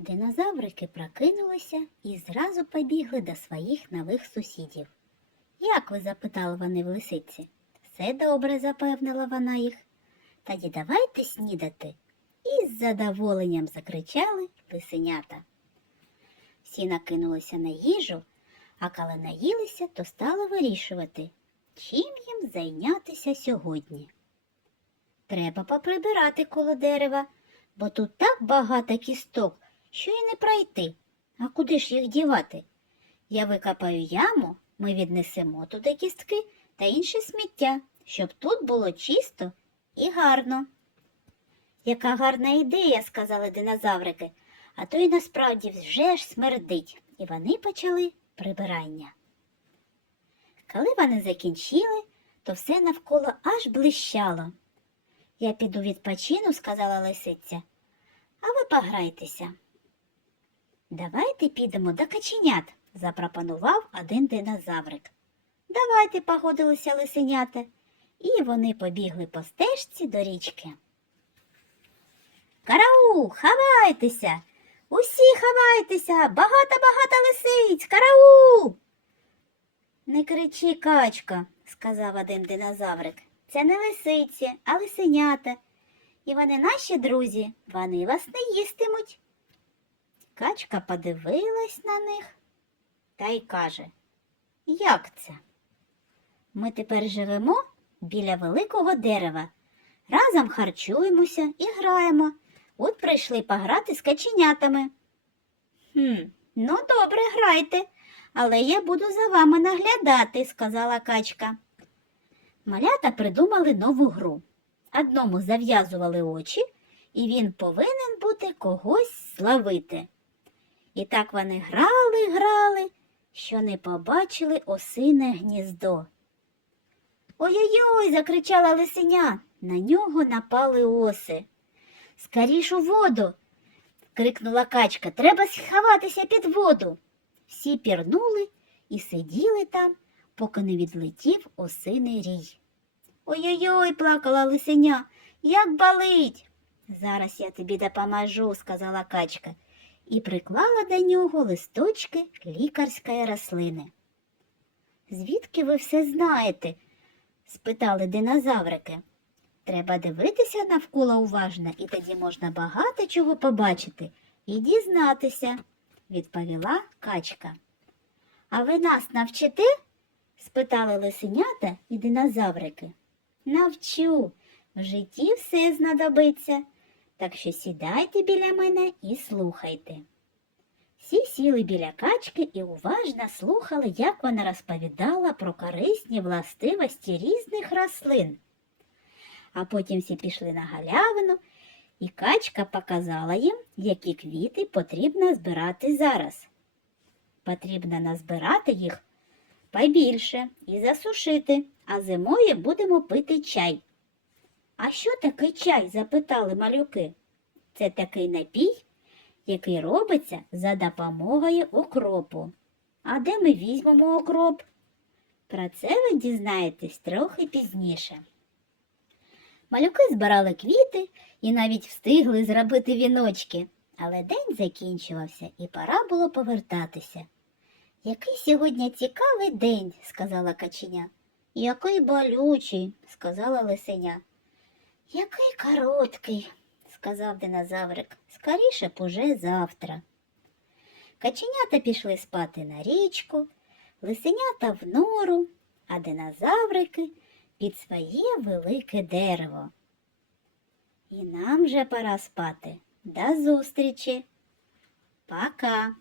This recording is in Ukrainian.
Динозаврики прокинулися і зразу побігли до своїх нових сусідів. Як ви? запитали вони в лисиці. Все добре, запевнила вона їх. Тоді давайте снідати. І з задоволенням закричали лисенята. Всі накинулися на їжу, а коли наїлися, то стали вирішувати, чим їм зайнятися сьогодні. Треба поприбирати коло дерева, бо тут так багато кісток, що й не пройти. А куди ж їх дівати? Я викопаю яму, ми віднесемо туди кістки та інше сміття, щоб тут було чисто і гарно. Яка гарна ідея, сказали динозаврики, а то й насправді вже ж смердить, і вони почали прибирання. Коли вони закінчили, то все навколо аж блищало. Я піду відпочину, сказала лисиця, а ви пограйтеся. Давайте підемо до каченят, запропонував один динозаврик. Давайте, погодилися лисенята, і вони побігли по стежці до річки. Карау, ховайтеся! Усі ховайтеся! Багато-багато лисиць! Карау! Не кричи, качка, сказав один динозаврик. Це не лисиці, а лисенята. І вони наші друзі, вони вас не їстимуть. Качка подивилась на них та й каже, як це? Ми тепер живемо біля великого дерева, разом харчуємося і граємо. От прийшли пограти з каченятами. Хм, ну добре, грайте, але я буду за вами наглядати, сказала качка. Малята придумали нову гру. Одному зав'язували очі, і він повинен бути когось зловити. І так вони грали, грали, що не побачили осине гніздо. Ой-ой-ой, закричала лисеня. На нього напали оси. Скоріш у воду. крикнула качка. Треба сховатися під воду. Всі пірнули і сиділи там, поки не відлетів осиний рій. Ой-ой-ой, плакала лисеня, як болить. Зараз я тобі допоможу, сказала качка, і приклала до нього листочки лікарської рослини. Звідки ви все знаєте? спитали динозаврики. Треба дивитися навколо уважно, і тоді можна багато чого побачити і дізнатися, відповіла качка. А ви нас навчите? спитали лисенята і динозаврики. Навчу, в житті все знадобиться, так що сідайте біля мене і слухайте. Всі сіли біля качки і уважно слухали, як вона розповідала про корисні властивості різних рослин. А потім всі пішли на галявину, і качка показала їм, які квіти потрібно збирати зараз. Потрібно назбирати їх побільше і засушити, а зимою будемо пити чай. А що таке чай? запитали малюки. Це такий напій, який робиться за допомогою окропу. А де ми візьмемо окроп? Про це ви дізнаєтесь трохи пізніше. Малюки збирали квіти і навіть встигли зробити віночки, але день закінчувався і пора було повертатися. Який сьогодні цікавий день, сказала каченя. Який болючий, сказала лисеня. Який короткий, сказав динозаврик. Скоріше б уже завтра. Каченята пішли спати на річку, лисенята в нору, а динозаврики під своє велике дерево. І нам вже пора спати. До зустрічі. Пока.